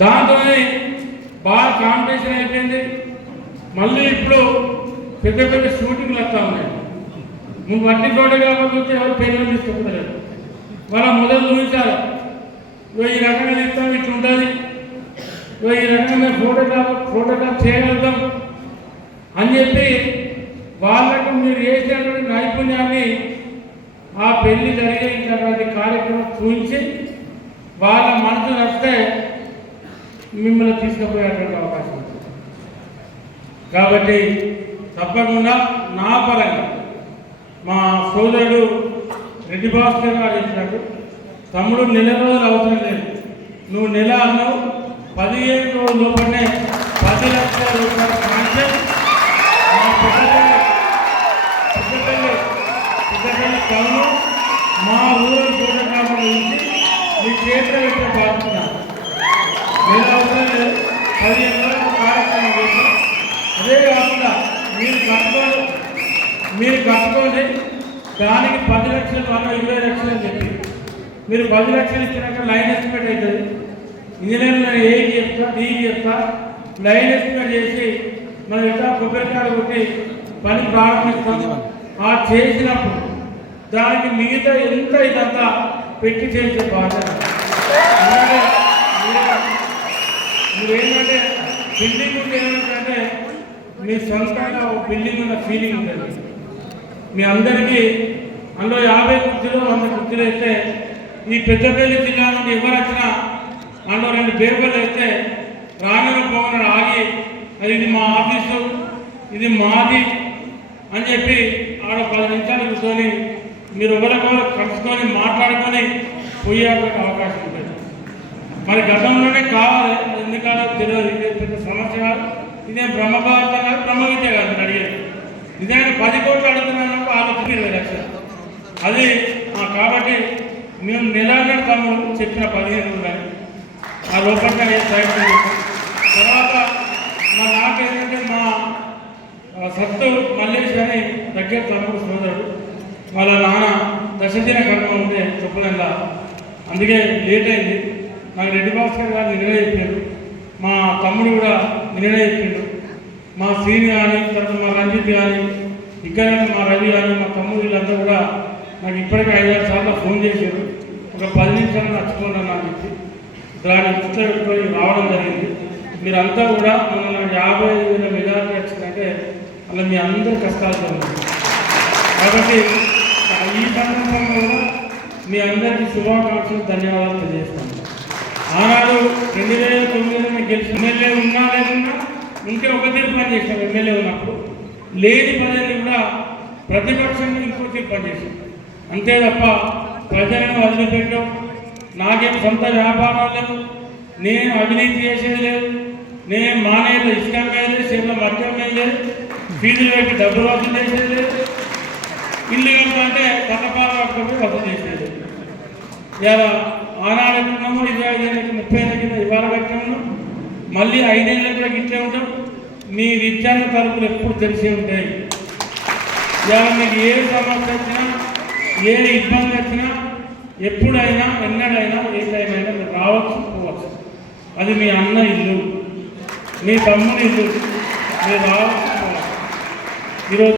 దాంతోనే బాగా కాంపిటీషన్ అయిపోయింది. మళ్ళీ ఇప్పుడు పెద్ద పెద్ద షూటింగ్లు వస్తూ ఉన్నాయి. నువ్వు వడ్డీ తోట కాకపోతే ఎవరు పేర్లు తీసుకుంటలేరు వాళ్ళ మొదలు చూపించారు ఈ రకంగా చెప్తాం ఇట్లా ఉంటుంది ఈ రకంగా ఫోటోగ్రాఫ్ ఫోటోగ్రాఫ్ చేయగలుగుతాం. అని చెప్పి వాళ్ళకు మీరు చేసినటువంటి నైపుణ్యాన్ని ఆ పెళ్ళి జరిగేటువంటి కార్యక్రమం చూపించి వాళ్ళ మనసు నచ్చితే మిమ్మల్ని తీసుకుపోయేటువంటి అవకాశం ఉంది. కాబట్టి తప్పకుండా నా పరంగా మా సోదరుడు రెడ్డి భాస్కర్ గారు చెప్పినట్టు తమ్ముడు నెల రోజులు అవసరం లేదు. నువ్వు నెల అన్నావు పదిహేను రోజుల లోపలనే పది లక్షల రూపాయల శాంక్షన్ చేతిలో పెట్టే లేదు కార్యక్రమం చేస్తాం అదే కాకుండా మీరు కట్టుకొని మీరు కట్టుకొని దానికి పది లక్షలు వల్ల ఇరవై లక్షలు అని చెప్పి మీరు పది లక్షలు ఇచ్చినాక లైన్ ఎస్టిమేట్ అవుతుంది ఇంజనీర్లు ఏది ఏకి చెప్తా చేస్తా చెప్తా లైన్ ఎస్టిమేట్ చేసి మనం ఎట్లా కొబ్బరికాయలు కొట్టి పని ప్రారంభిస్తాం ఆ చేసినప్పుడు దానికి మిగతా ఎంత ఇదంతా పెట్టి చేసే బాధ్యత ఎందుకంటే మీరు- ఏంటంటే బిల్డింగ్ ఉంటే ఏమంటే మీ సొంతంగా ఒక బిల్డింగ్ ఉన్న ఫీలింగ్ ఉంటుంది. మీ అందరికీ అందులో యాభై కుర్చీలు వంద కుర్చీలు అయితే ఈ పెద్దపల్లి జిల్లా నుండి ఎవరు వచ్చినా అందులో రెండు పేపర్లు అయితే రానున్న భవన్ ఆగి అది ఇది మా ఆఫీసు ఇది మాది అని చెప్పి ఆడ పది నిమిషాలు కూర్చొని మీరు ఒకరికొకరు కలుసుకొని మాట్లాడుకొని పోయే అవకాశం ఉంటుంది. మరి గతంలోనే కావాలి. అది కాదో తెలియదు. ఇది పెద్ద సమస్య కాదు. ఇదేం బ్రహ్మభారతం కాదు బ్రహ్మ విద్య కాదు నేను అడిగేది నిజానికి పది కోట్లు అడుగుతున్నాను ఆలోచన ఇరవై లక్షలు అది కాబట్టి మేము నెలన్నర తమ్ముడు చెప్పిన పదిహేను ఉన్నాయి. ఆ లోపల ప్రయత్నం చేస్తాం. తర్వాత మా నాకేంటంటే మా సత్తు మల్లేష్ అని దగ్గర తమ్ముడు సోదరుడు. వాళ్ళ నాన్న దశదిన కర్మ ఉంటే చెప్పలేదా అందుకే లేట్ అయింది. నాకు రెడ్డి భాస్కర్ గారు నిన్నే చెప్పారు. మా తమ్ముడు కూడా నిన్నే చెప్పిండు. మా శ్రీని కానీ తర్వాత మా రంజిత్ కానీ ఇక్కడ మా రవి కానీ మా తమ్ముడు వీళ్ళంతా కూడా నాకు ఇప్పటికే ఐదారు సార్లు ఫోన్ చేశారు. ఒక పది నిమిషాలు నచ్చుకోండి నాకు చెప్పి. దాన్ని దృష్టిలో పెట్టుకొని రావడం జరిగింది. మీరంతా కూడా మన యాభై ఐదు వేల మెజారిటీ వచ్చిందంటే అలా మీ అందరి కష్టాలు జరుగుతుంది కాబట్టి ఈ సందర్భంలో మీ అందరికీ శుభాకాంక్షలు ధన్యవాదాలు తెలియజేస్తాను. ఆనాడు రెండు వేల తొమ్మిదిలో నేను గెలిచి ఎమ్మెల్యే ఉన్నా లేకున్నా ఇంకే ఒకటే పని చేశాను ఎమ్మెల్యే ఉన్నప్పుడు. లేని పదవిని కూడా ప్రతిపక్షంగా ఇంకోటి తీర్పు పని చేశాం అంతే తప్ప ప్రజలను వదిలిపెట్టడం నాకేం సొంత వ్యాపారాలు లేవు నేను అవినీతి చేసేది లేదు నేను మానేది ఇష్టం లేదు చేతిలో మద్యం లేదు ఫీజులు పెట్టి డబ్బులు వసూలు చేసేది లేదు. ఇల్లు కట్టాలంటే కట్టపాల పట్టుకొని వసూలు చేసేది ఇలా ఆనాడు ఎట్టున్నామో ఇరవై ఐదేళ్ళకి ముప్పై ఐదు కింద ఇవాళ కట్టాము మళ్ళీ ఐదేళ్ళకి కూడా ఇట్లే ఉంటాం. మీ విద్యార్థి తలుపులు ఎప్పుడు తెలిసే ఉంటాయి. ఇవాళ మీకు ఏ సమస్య వచ్చినా ఏ ఇబ్బంది వచ్చినా ఎప్పుడైనా ఎన్నడైనా ఏ టైం అయినా మీరు రావచ్చు పోవచ్చు. అది మీ అన్న ఇల్లు మీ తమ్ముని ఇల్లు. మీరు రావచ్చు పోవచ్చు. ఈరోజు